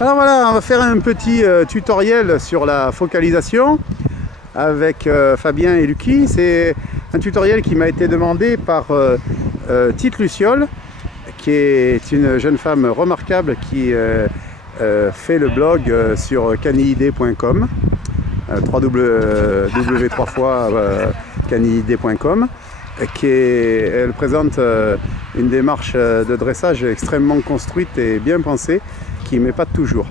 Alors voilà, on va faire un petit tutoriel sur la focalisation avec Fabien et Lucky. C'est un tutoriel qui m'a été demandé par Tite Luciole, qui est une jeune femme remarquable qui fait le blog sur caniidee.com, www.caniidee.com. Elle présente une démarche de dressage extrêmement construite et bien pensée qui m'épate toujours.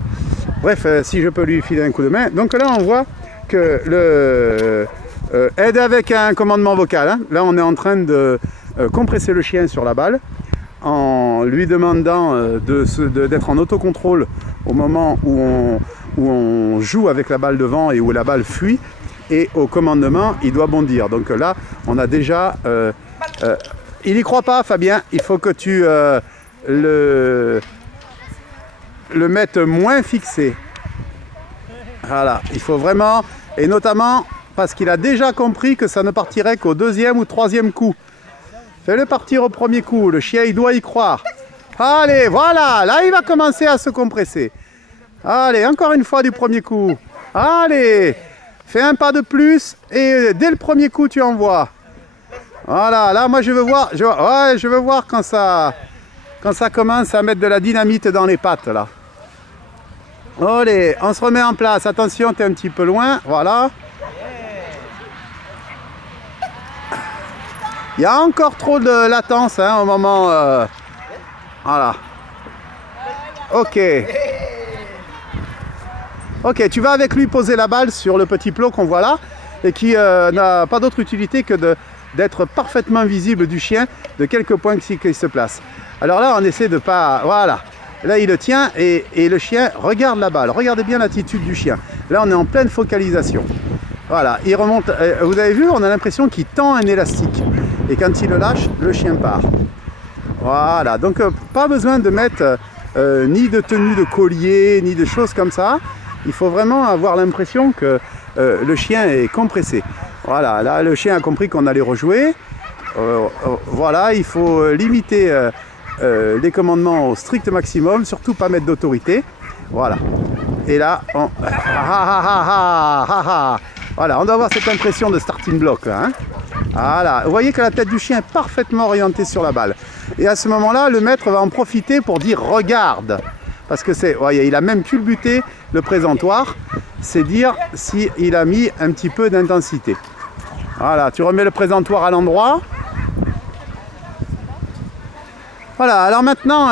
Bref, si je peux lui filer un coup de main. Donc là on voit que le aide avec un commandement vocal, hein. Là on est en train de compresser le chien sur la balle en lui demandant d'être en autocontrôle au moment où on joue avec la balle devant et où la balle fuit, et au commandement il doit bondir. Donc là on a déjà il n'y croit pas, Fabien, il faut que tu le mettes moins fixé. Voilà, il faut vraiment, et notamment parce qu'il a déjà compris que ça ne partirait qu'au deuxième ou troisième coup. Fais-le partir au premier coup, le chien il doit y croire. Allez, voilà, là il va commencer à se compresser. Allez, encore une fois du premier coup. Allez, fais un pas de plus et dès le premier coup tu envoies. Voilà, là moi je veux voir, je veux voir quand ça commence à mettre de la dynamite dans les pattes là. Allez, on se remet en place, attention, tu es un petit peu loin, voilà. Il y a encore trop de latence hein, au moment... voilà. Ok. Ok, tu vas avec lui poser la balle sur le petit plot qu'on voit là, et qui n'a pas d'autre utilité que d'être parfaitement visible du chien de quelques points qu'il se place. Alors là, on essaie de pas... Voilà. Là, il le tient et le chien regarde la balle. Regardez bien l'attitude du chien. Là, on est en pleine focalisation. Voilà, il remonte. Vous avez vu, on a l'impression qu'il tend un élastique. Et quand il le lâche, le chien part. Voilà, donc pas besoin de mettre ni de tenue de collier, ni de choses comme ça. Il faut vraiment avoir l'impression que le chien est compressé. Voilà, là, le chien a compris qu'on allait rejouer. Voilà, il faut limiter les commandements au strict maximum, surtout pas mettre d'autorité. Voilà. Et là, on... Voilà, on doit avoir cette impression de starting block là. Hein. Voilà, vous voyez que la tête du chien est parfaitement orientée sur la balle. Et à ce moment-là, le maître va en profiter pour dire regarde. Parce que c'est, voyez, il a même culbuté le présentoir. C'est dire s'il a mis un petit peu d'intensité. Voilà, tu remets le présentoir à l'endroit. Voilà, alors maintenant,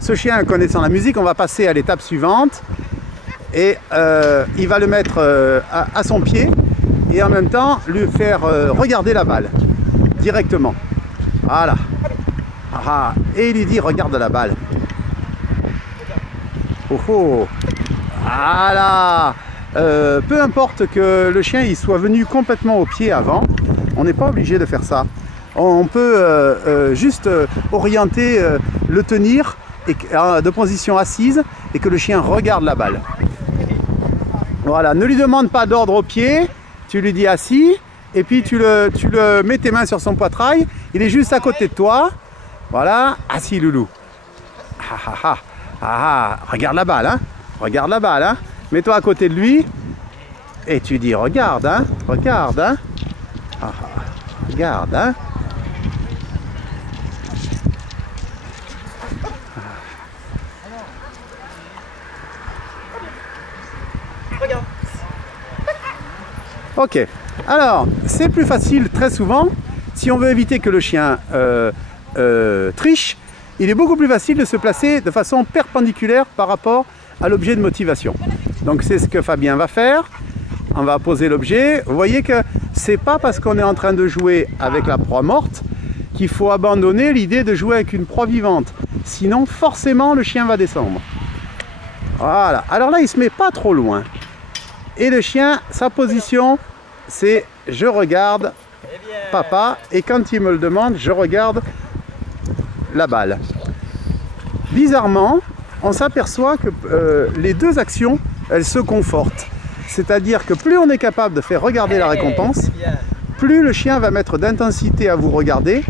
ce chien connaissant la musique, on va passer à l'étape suivante. Et il va le mettre à son pied et en même temps lui faire regarder la balle directement. Voilà. Ah, et il lui dit regarde la balle. Oh oh. Voilà. Peu importe que le chien il soit venu complètement au pied avant, on n'est pas obligé de faire ça. On peut juste orienter, le tenir et, de position assise et que le chien regarde la balle. Voilà, ne lui demande pas d'ordre au pied, tu lui dis assis, et puis tu le mets tes mains sur son poitrail, il est juste à côté de toi. Voilà, assis loulou. Regarde la balle, hein. Regarde la balle, hein. Mets-toi à côté de lui, et tu dis regarde, hein. Regarde, hein. Regarde, hein. Ok, alors c'est plus facile très souvent, si on veut éviter que le chien triche, il est beaucoup plus facile de se placer de façon perpendiculaire par rapport à l'objet de motivation. Donc c'est ce que Fabien va faire, on va poser l'objet. Vous voyez que c'est pas parce qu'on est en train de jouer avec la proie morte qu'il faut abandonner l'idée de jouer avec une proie vivante, sinon forcément le chien va descendre. Voilà, alors là il se met pas trop loin. Et le chien, sa position, c'est je regarde papa, et quand il me le demande, je regarde la balle. Bizarrement, on s'aperçoit que les deux actions, elles se confortent. C'est-à-dire que plus on est capable de faire regarder la récompense, plus le chien va mettre d'intensité à vous regarder,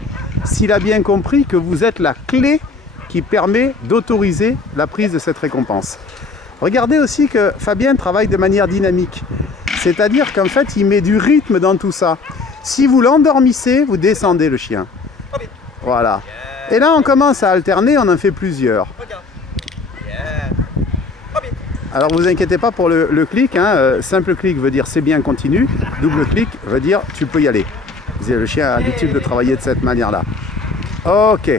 s'il a bien compris que vous êtes la clé qui permet d'autoriser la prise de cette récompense. Regardez aussi que Fabien travaille de manière dynamique. C'est-à-dire qu'en fait, il met du rythme dans tout ça. Si vous l'endormissez, vous descendez le chien. Voilà. Et là, on commence à alterner, on en fait plusieurs. Alors, vous inquiétez pas pour le clic. Hein. Simple clic veut dire c'est bien, continue. Double clic veut dire tu peux y aller. Le chien a l'habitude de travailler de cette manière-là. Ok.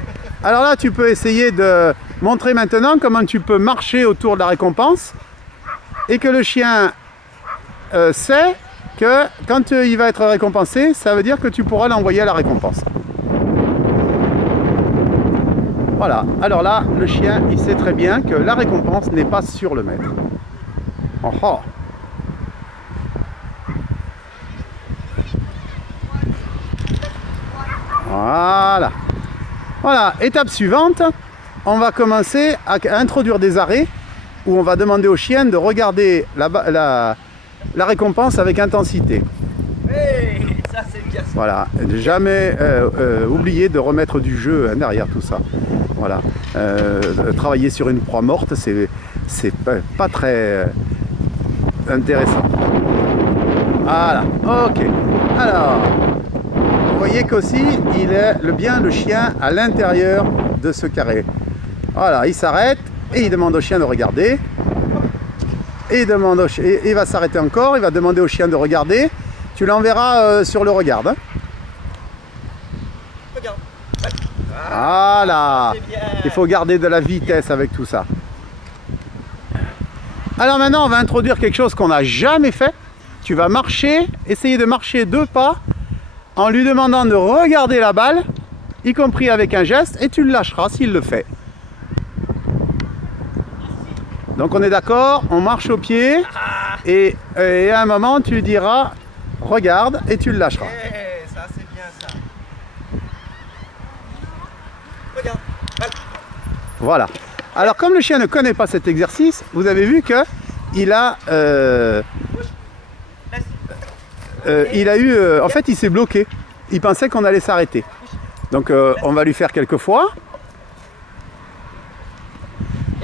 Alors là, tu peux essayer de montrer maintenant comment tu peux marcher autour de la récompense et que le chien sait que quand il va être récompensé, ça veut dire que tu pourras l'envoyer à la récompense. Voilà. Alors là, le chien, il sait très bien que la récompense n'est pas sur le maître. Oh oh. Voilà. Voilà, étape suivante, on va commencer à introduire des arrêts où on va demander au chien de regarder la récompense avec intensité. Hey, ça c'est bien ça. Voilà, jamais oublier de remettre du jeu derrière tout ça. Voilà, travailler sur une proie morte, c'est pas très intéressant. Voilà, ok. Alors, vous voyez qu'aussi, il est bien le chien à l'intérieur de ce carré. Voilà, il s'arrête et il demande au chien de regarder. Et il va s'arrêter encore, il va demander au chien de regarder. Tu l'enverras sur le regarde. Hein. Regarde. Voilà. Il faut garder de la vitesse avec tout ça. Alors maintenant, on va introduire quelque chose qu'on n'a jamais fait. Tu vas marcher, essayer de marcher 2 pas en lui demandant de regarder la balle, y compris avec un geste, et tu le lâcheras s'il le fait. Donc on est d'accord, on marche au pied, et à un moment tu diras regarde et tu le lâcheras. Hey, ça c'est bien ça. Regarde. Voilà. Alors comme le chien ne connaît pas cet exercice, vous avez vu que il a eu, en fait il s'est bloqué. Il pensait qu'on allait s'arrêter. Donc on va lui faire quelques fois.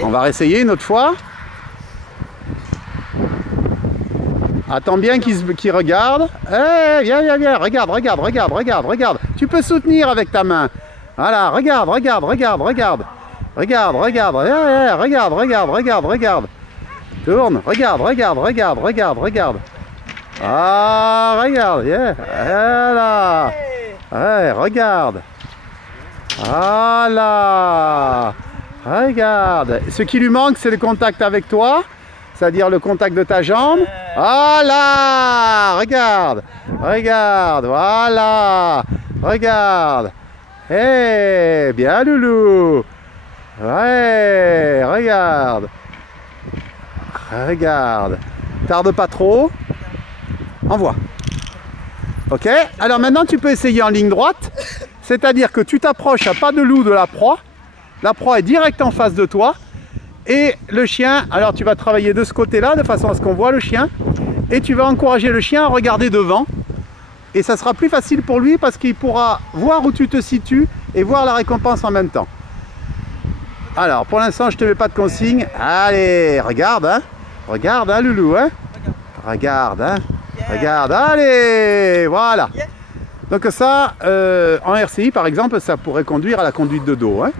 On va réessayer une autre fois. Attends bien qu'il regarde. Eh, viens, regarde. Tu peux soutenir avec ta main. Voilà, regarde. Regarde. Tourne, regarde. Ah, regarde, yeah. Voilà. Ouais, regarde. Voilà. Regarde. Ce qui lui manque, c'est le contact avec toi, c'est-à-dire le contact de ta jambe. Voilà. Regarde. Voilà. Regarde. Eh, bien, loulou. Ouais, regarde. Tarde pas trop. Envoie. Ok. Alors maintenant, tu peux essayer en ligne droite. C'est-à-dire que tu t'approches à pas de loup de la proie. La proie est direct en face de toi. Et le chien, alors tu vas travailler de ce côté-là, de façon à ce qu'on voit le chien. Et tu vas encourager le chien à regarder devant. Et ça sera plus facile pour lui parce qu'il pourra voir où tu te situes et voir la récompense en même temps. Alors, pour l'instant, je ne te mets pas de consigne. Allez, regarde, hein. Regarde, hein, loulou, hein. Regarde, hein. Regarde, allez, voilà. Donc ça, en RCI, par exemple, ça pourrait conduire à la conduite de dos, hein.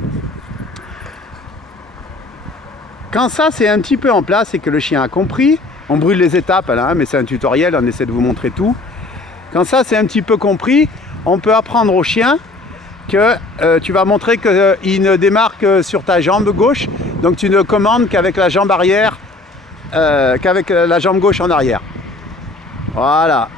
Quand ça, c'est un petit peu en place et que le chien a compris, on brûle les étapes, là, hein, mais c'est un tutoriel, on essaie de vous montrer tout. Quand ça, c'est un petit peu compris, on peut apprendre au chien que tu vas montrer qu'il ne démarque sur ta jambe gauche, donc tu ne commandes qu'avec la jambe arrière, qu'avec la jambe gauche en arrière. Voilà.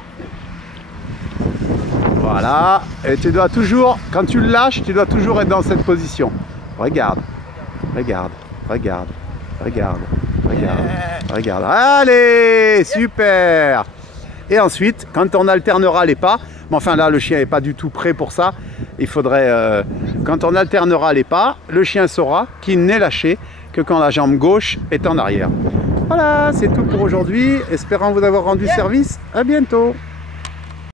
Voilà. Et tu dois toujours, quand tu le lâches, tu dois toujours être dans cette position. Regarde. Allez, super. Et ensuite, quand on alternera les pas, mais enfin là le chien n'est pas du tout prêt pour ça, il faudrait, quand on alternera les pas, le chien saura qu'il n'est lâché que quand la jambe gauche est en arrière. Voilà, c'est tout pour aujourd'hui, espérant vous avoir rendu service, à bientôt.